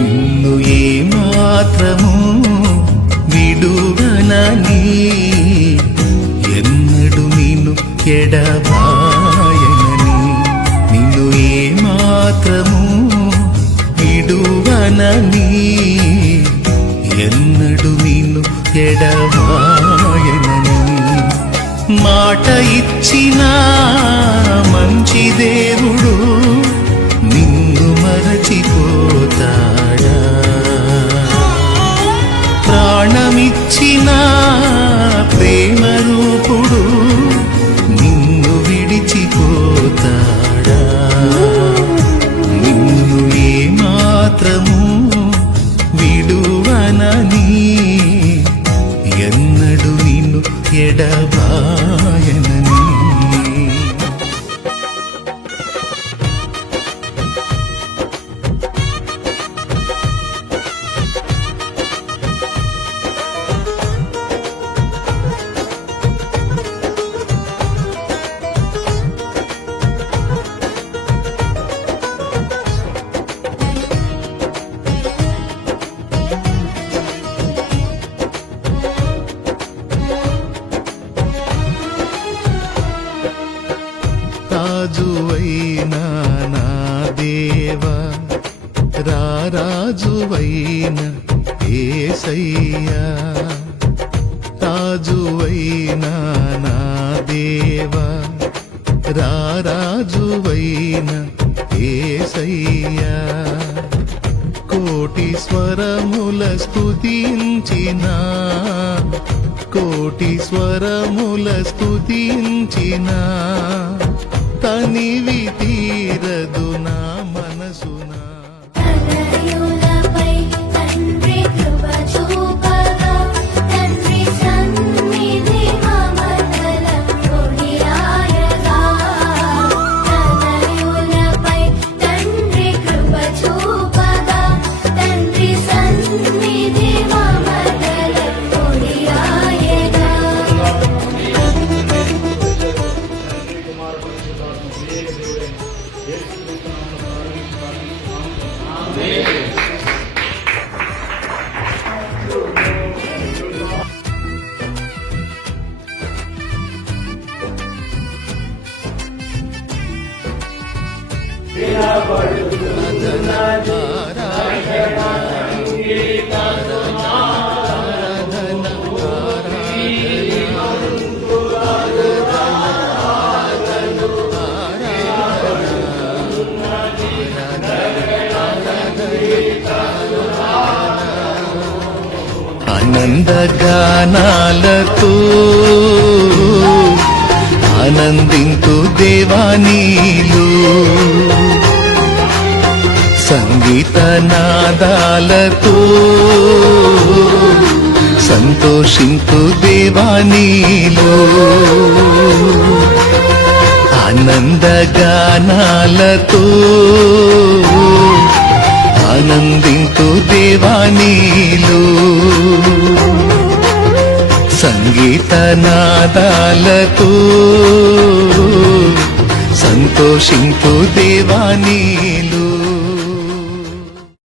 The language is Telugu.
నిన్ను ఏమాత్రము విడువనని ఎన్నడు నిన్ను ఎడబాయనని నిన్ను ఏమాత్రము విడువనని ఎన్నడు నిన్ను ఎడబాయనని మాట ఇచ్చిన మంచి దేవుడు నిన్ను మరచిపోతాడా ప్రాణమిచ్చిన ప్రేమ రూపుడు నిన్ను విడిచిపోతాడా నిన్ను ఏమాత్రము విడువనని ఎన్నడు నిన్ను ఎడబాయనని రాజువైనా నా దేవా రాజువైన యేసయ్యా రాజువైనా నా దేవా రాజువైన యేసయ్యా కోటి స్వరముల స్తుతించిన కోటి స్వరముల స్తుతించిన తనివి తీరదు నా మనసున ఆనందగానాలతో ఆనందింతు దేవా నీలో సంగీత నాదాలతో సంతోషింతు దేవా నీలో ఆనందగానాలతో ఆనందింతు దేవా నీలో సంగీత నాదాలతో సంతోషింతు దేవా నీలో